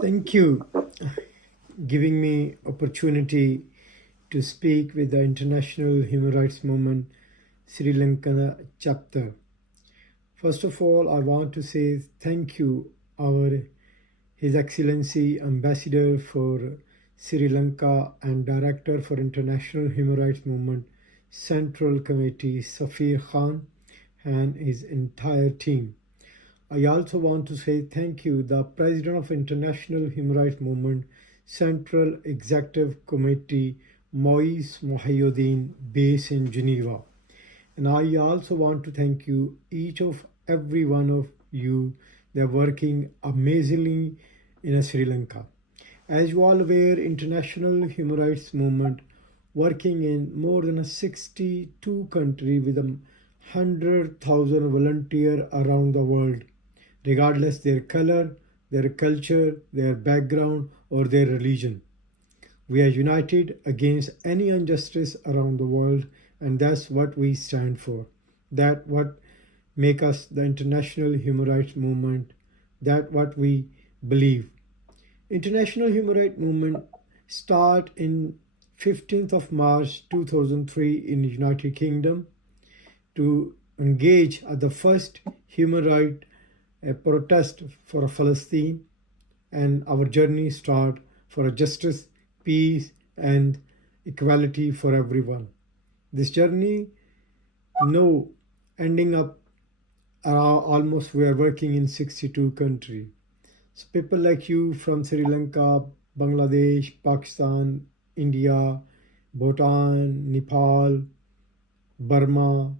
Thank you giving me opportunity to speak with the International Human Rights Movement Sri Lanka chapter. First of all, I want to say thank you our His Excellency Ambassador for Sri Lanka and Director for International Human Rights Movement Central Committee Safir Khan and his entire team. I also want to say thank you the President of International Human Rights Movement Central Executive Committee Moise Mohiuddin based in Geneva. And I also want to thank you each of every one of you that are working amazingly in Sri Lanka. As you all aware, International Human Rights Movement working in more than 62 countries with 100,000 volunteers around the world, regardless their color, their culture, their background, or their religion. We are united against any injustice around the world, and that's what we stand for. That what make us the International Human Rights Movement. That what we believe. International Human Rights Movement start in 15th of March 2003 in the United Kingdom to engage at the first human rights protest for Palestine, and our journey start for justice, peace, and equality for everyone. This journey, no ending up almost we are working in 62 countries. So people like you from Sri Lanka, Bangladesh, Pakistan, India, Bhutan, Nepal, Burma,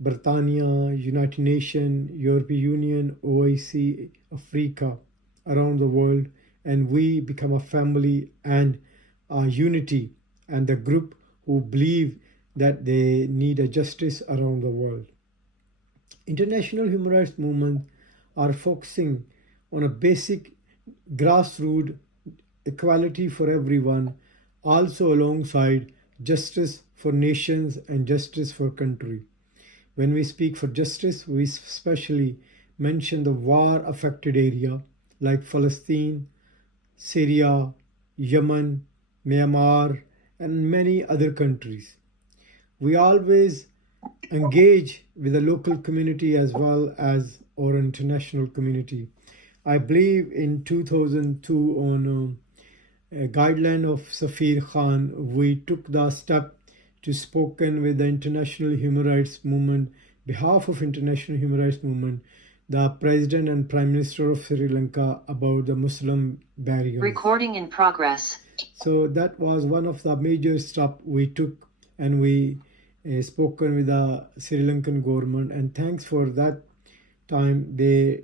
Britannia, United Nations, European Union, OIC, Africa, around the world, and we become a family and a unity and the group who believe that they need a justice around the world. International human rights movements are focusing on a basic grassroots equality for everyone, also alongside justice for nations and justice for country. When we speak for justice, we especially mention the war-affected area like Palestine, Syria, Yemen, Myanmar, and many other countries. We always engage with the local community as well as our international community. I believe in 2002 on a guideline of Safir Khan, we took the step to spoken with the International Human Rights Movement, behalf of International Human Rights Movement, the President and Prime Minister of Sri Lanka about the Muslim barriers. Recording in progress. So that was one of the major steps we took, and we spoken with the Sri Lankan government, and thanks for that time they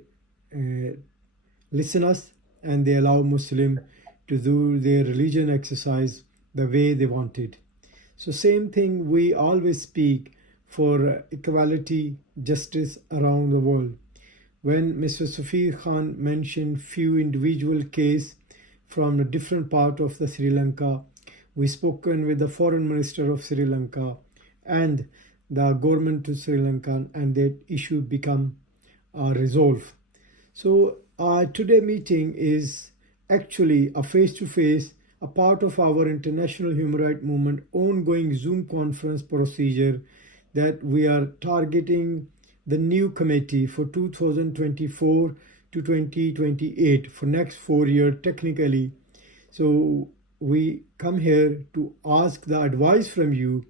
listen us and they allow Muslim to do their religion exercise the way they wanted. So same thing we always speak for equality, justice around the world. When Mr. Safir Khan mentioned few individual case from a different part of the Sri Lanka, we spoken with the Foreign Minister of Sri Lanka and the government to Sri Lanka, and that issue become resolved. So today meeting is actually a face-to-face, a part of our International Human Rights Movement ongoing Zoom conference procedure that we are targeting the new committee for 2024 to 2028 for next 4 years technically. So we come here to ask the advice from you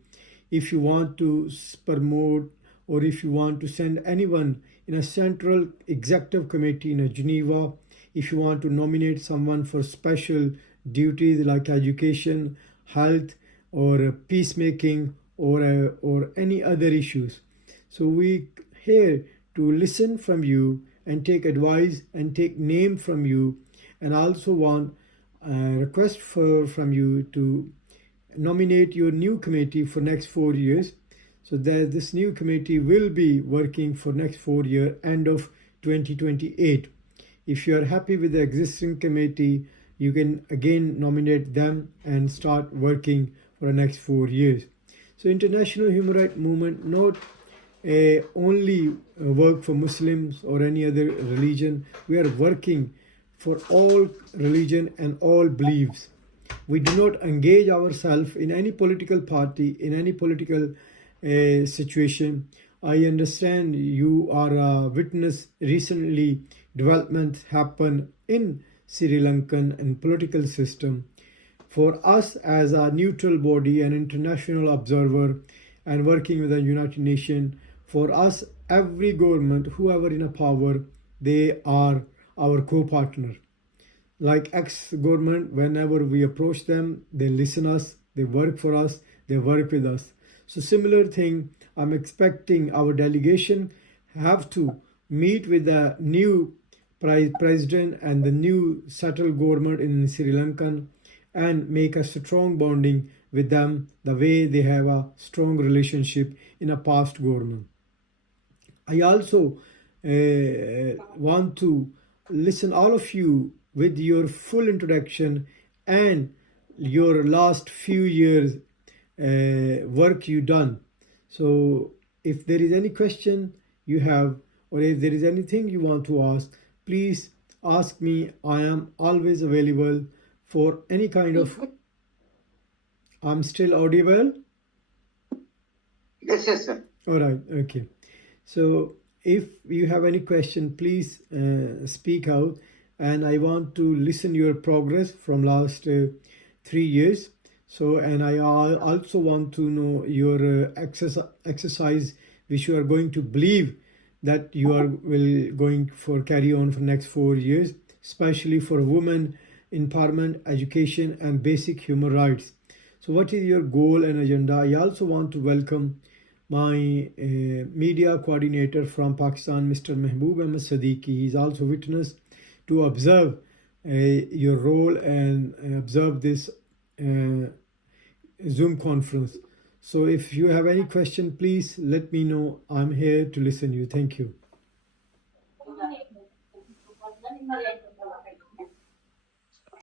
if you want to promote or if you want to send anyone in a central executive committee in Geneva, if you want to nominate someone for special duties like education, health, or peacemaking, or any other issues. So we here to listen from you and take advice and take name from you, and also want a request from you to nominate your new committee for next 4 years. So that this new committee will be working for next 4 years, end of 2028. If you are happy with the existing committee, you can again nominate them and start working for the next 4 years. So International Human Rights Movement not only work for Muslims or any other religion. We are working for all religion and all beliefs. We do not engage ourselves in any political party, in any political situation. I understand you are a witness recently developments happen in Sri Lankan and political system. For us as a neutral body, an international observer, and working with the United Nations, for us, every government, whoever in a power, they are our co-partner. Like ex-government, whenever we approach them, they listen us, they work for us, they work with us. So similar thing, I'm expecting our delegation have to meet with the new president and the new settled government in Sri Lanka and make a strong bonding with them the way they have a strong relationship in a past government. I also want to listen all of you with your full introduction and your last few years work you done. So if there is any question you have or if there is anything you want to ask, please ask me. I am always available for any kind of. I'm still audible? Yes, yes, sir. All right, okay. So if you have any question, please speak out, and I want to listen your progress from last 3 years. So, and I also want to know your exercise which you are going to believe that you are will going for carry on for next 4 years, especially for women empowerment, education, and basic human rights. So, what is your goal and agenda? I also want to welcome my media coordinator from Pakistan, Mr. Mehboob Ahmed Sadiqi. He's also witness to observe your role and observe this Zoom conference. So if you have any question, please let me know. I'm here to listen to you. Thank you.